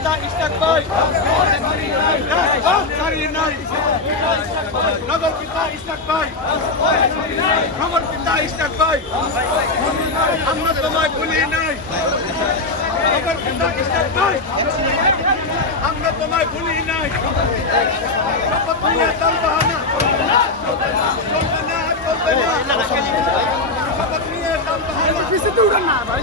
পিতা ইস্তাক ভাই নগর পিতা ইস্তাক ভাই আমরা তোমায় ভুলি নাই নগর পিতা ইস্তাক ভাই আমরা তোমায় ভুলি নাই শপথ নিয়ে তাল বাহানা চলবে না চলবে না শপথ নিয়ে তাল বাহানা পিছিয়ে উঠান না ভাই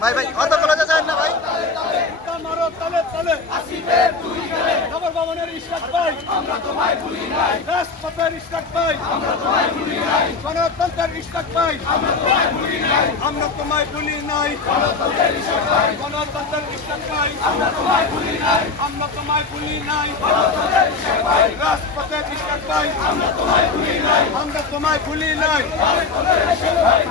ভাই ভাই, অত বলা যায় না, ভাই। মারো আমরা তোমায় ভুলি নাই। রাজপথের ইশরাক ভাই আমরা নাই গণতন্ত্রের ইশরাক ভাই আমরা তোমায় ভুলি নাই আমরা তোমায় ভুলি নাই নাই আমরা নাই গণতন্ত্রের ভাই আমরা তোমায় ভুলি নাই। আমরা তোমায় ভুলি নাই।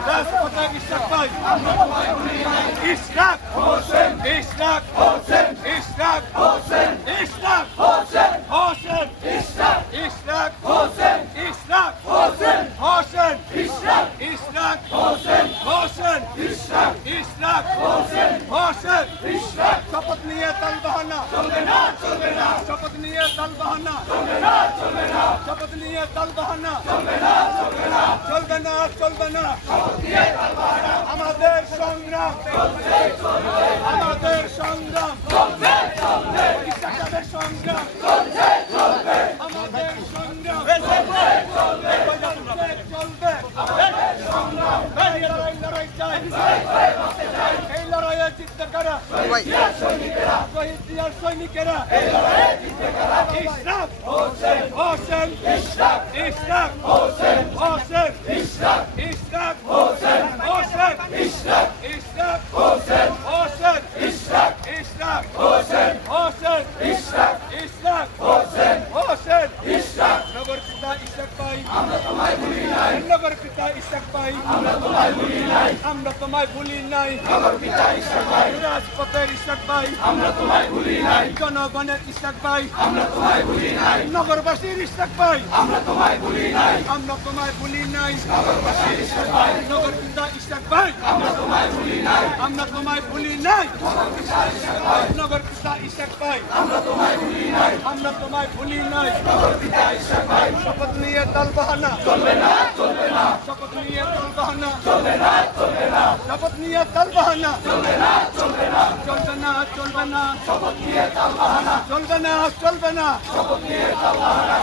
রাজপথের ইশরাক ভাই আমরা তোমায় ভুলি নাই। ইশরাক হোসেন। ইশরাক হোসেন। ইশরাক হোসেন। ইশরাক হোসেন। হোসেন। ইশরাক ইশরাক হোসেন। ইশরাক হোসেন। হোসেন। ইশরাক ইশরাক হোসেন। হোসেন। ইশরাক ইশরাক হোসেন। হোসেন। ইশরাক নিয়ে তাল বাহানা। চলবে না চলবে না শপথ নিয়ে তাল বাহানা। চলবে না চলবে না শপথ নিয়ে তাল বাহানা। চলবে না চলবে না। চলবে না চলবে না আমাদের সংগ্রাম। আমাদের সংগ্রাম। ইসলামের সংগ্রাম। আমাদের সংগ্রাম। চলবে চলবে চলবে লড়াই লড়াই চাই লড়াইয়ে জিততে কারা ভাই শহীদ দিয়ার সৈনিকেরা। এই লড়াইয়ে জিততে কারা ইসলাম। হোসেন। হোসেন। ইসলাম। ইসলাম। হোসেন। হোসেন ইসলাম ইসলাম হোসেন হোসেন ইসলাম ইসলাম হোসেন হোসেন ইসলাম ইসলাম হোসেন হোসেন ইসলাম ইসলাম হোসেন হোসেন ইসলাম নগর পিতা ইসলাম ভাই আমরা তোমায় ভুলি নগর পিতা ইসলাম ভাই। আমরা তোমায় ভুলি নাই। আমরা তোমায় ভুলি নাই নগর পিতা ইসলাম ভাই রাজপথের ইসলাম ভাই। আমরা তোমায় ভুলি নাই জনগণের ইসলাম ভাই। আমরা তোমায় ভুলি নাই নগরবাসীর ইসলাম ভাই। আমরা তোমায় ভুলি নাই। আমরা তোমায় ভুলি নাই নগরবাসীর ইসলাম ভাই নগর পিতা ইসলাম ভাই। আমরা তোমায় ভুলি নাই। আমরা তোমায় ভুলি নাই নগর পিতা ইসলাম ভাই। আমরা তোমায় ভুলি নাই। আমরা তোমায় ভুলি নাই নগর পিতা ইসলাম ভাই শপথ নিয়ে বাহানা। চলবে না চলবে না শপথ নিয়ে দল বাহানা। চলবে না চলবে না শপথ নিয়ে চলবে না চলবে না চলবে না চলবে না শপথ নিয়ে দল বাহানা। চলবে না চলবে না শপথ নিয়ে দল বাহানা